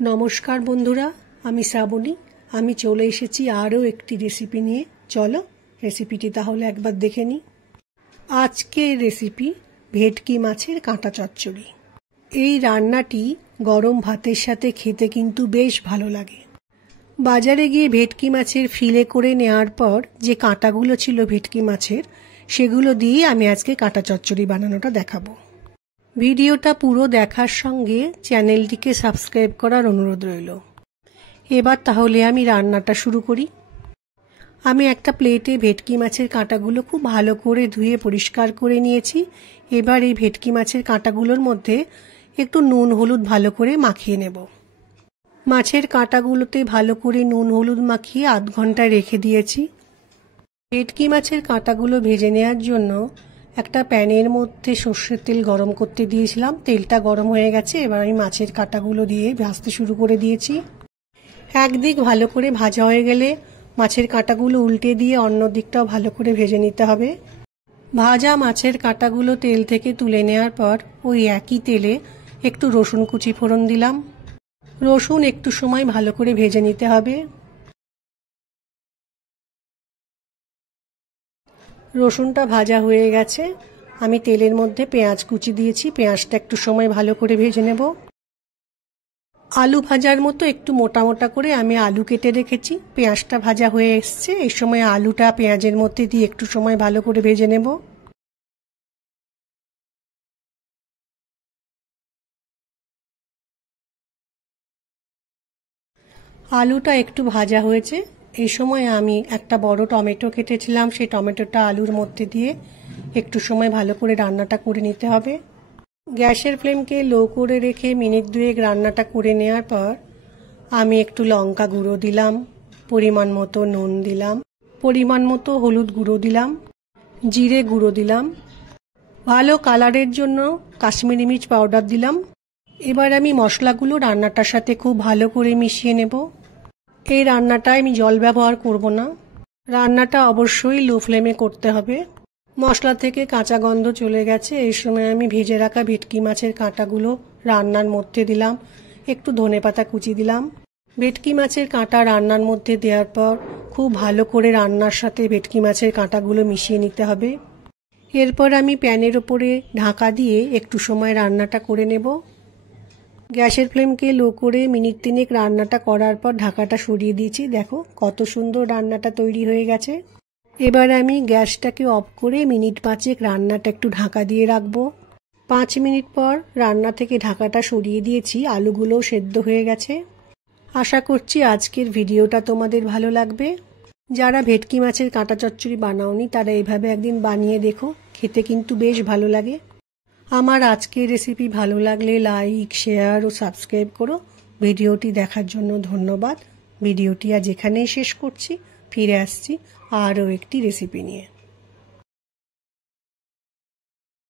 নমস্কার বন্ধুরা, আমি শ্রাবণী। আমি চলে এসেছি আরও একটি রেসিপি নিয়ে। চলো রেসিপিটি তাহলে একবার দেখে নিই। আজকের রেসিপি ভেটকি মাছের কাঁটা চচ্চড়ি। এই রান্নাটি গরম ভাতের সাথে খেতে কিন্তু বেশ ভালো লাগে। বাজারে গিয়ে ভেটকি মাছের ফিলে করে নেওয়ার পর যে কাঁটাগুলো ছিল ভেটকি মাছের, সেগুলো দিয়ে আমি আজকে কাঁটা চচ্চড়ি বানানোটা দেখাবো। ভিডিওটা পুরো দেখার সঙ্গে চ্যানেলটিকে সাবস্ক্রাইব করার অনুরোধ রইল। এবার তাহলে আমি রান্নাটা শুরু করি। আমি একটা প্লেটে ভেটকি মাছের কাঁটাগুলো খুব ভালো করে ধুয়ে পরিষ্কার করে নিয়েছি। এবার এই ভেটকি মাছের কাঁটাগুলোর মধ্যে একটু নুন হলুদ ভালো করে মাখিয়ে নেব। মাছের কাঁটাগুলোতে ভালো করে নুন হলুদ মাখিয়ে আধ ঘন্টা রেখে দিয়েছি। ভেটকি মাছের কাঁটাগুলো ভেজে নেওয়ার জন্য একটা প্যানের মধ্যে সর্ষের তেল গরম করতে দিয়েছিলাম। তেলটা গরম হয়ে গেছে। এবার আমি মাছের কাঁটাগুলো দিয়ে ভাজতে শুরু করে দিয়েছি। একদিক ভালো করে ভাজা হয়ে গেলে মাছের কাঁটাগুলো উল্টে দিয়ে অন্য দিকটাও ভালো করে ভেজে নিতে হবে। ভাজা মাছের কাঁটাগুলো তেল থেকে তুলে নেওয়ার পর ওই একই তেলে একটু রসুন কুচি ফোড়ন দিলাম। রসুন একটু সময় ভালো করে ভেজে নিতে হবে। রসুনটা ভাজা হয়ে গেছে। আমি তেলের মধ্যে পেঁয়াজ কুচি দিয়েছি। পেঁয়াজটা একটু সময় ভালো করে ভেজে নেব। আলু ভাজার মতো একটু মোটা মোটা করে আমি আলু কেটে রেখেছি। পেঁয়াজটা ভাজা হয়ে এসছে। এই সময় আলুটা পেঁয়াজের মধ্যে দিয়ে একটু সময় ভালো করে ভেজে নেব। আলুটা একটু ভাজা হয়েছে। এই সময় আমি একটা বড় টমেটো কেটেছিলাম, সেই টমেটোটা আলুর মধ্যে দিয়ে একটু সময় ভালো করে রান্নাটা করে নিতে হবে। গ্যাসের ফ্লেমকে লো করে রেখে মিনিট দুয়েক রান্নাটা করে নেওয়ার পর আমি একটু লঙ্কা গুঁড়ো দিলাম, পরিমাণ মতো নুন দিলাম, পরিমাণ মতো হলুদ গুঁড়ো দিলাম, জিরে গুঁড়ো দিলাম, ভালো কালারের জন্য কাশ্মীরি মির্চ পাউডার দিলাম। এবার আমি মশলাগুলো রান্নাটার সাথে খুব ভালো করে মিশিয়ে নেব। এই রান্নাটায় আমি জল ব্যবহার করব না। রান্নাটা অবশ্যই লো ফ্লেমে করতে হবে। মশলা থেকে কাঁচা গন্ধ চলে গেছে। এই সময় আমি ভেজে রাখা ভেটকি মাছের কাঁটাগুলো রান্নার মধ্যে দিলাম। একটু ধনেপাতা কুচি দিলাম। ভেটকি মাছের কাঁটা রান্নার মধ্যে দেওয়ার পর খুব ভালো করে রান্নার সাথে ভেটকি মাছের কাঁটাগুলো মিশিয়ে নিতে হবে। এরপর আমি প্যানের ওপরে ঢাকা দিয়ে একটু সময় রান্নাটা করে নেব। গ্যাসের ফ্লেমকে লো করে মিনিট তিনেক রান্নাটা করার পর ঢাকাটা সরিয়ে দিয়েছি। দেখো কত সুন্দর রান্নাটা তৈরি হয়ে গেছে। এবার আমি গ্যাসটাকে অফ করে মিনিট পাঁচেক রান্নাটা একটু ঢাকা দিয়ে রাখবো। 5 মিনিট পর রান্না থেকে ঢাকাটা সরিয়ে দিয়েছি। আলুগুলোও সেদ্ধ হয়ে গেছে। আশা করছি আজকের ভিডিওটা তোমাদের ভালো লাগবে। যারা ভেটকি মাছের কাঁটা চচ্চড়ি বানাওনি তারা এইভাবে একদিন বানিয়ে দেখো, খেতে কিন্তু বেশ ভালো লাগে। আমার আজকের রেসিপি ভালো লাগলে লাইক, শেয়ার ও সাবস্ক্রাইব করো। ভিডিওটি দেখার জন্য ধন্যবাদ। ভিডিওটি আজ এখানেই শেষ করছি। ফিরে আসছি আরও একটি রেসিপি নিয়ে।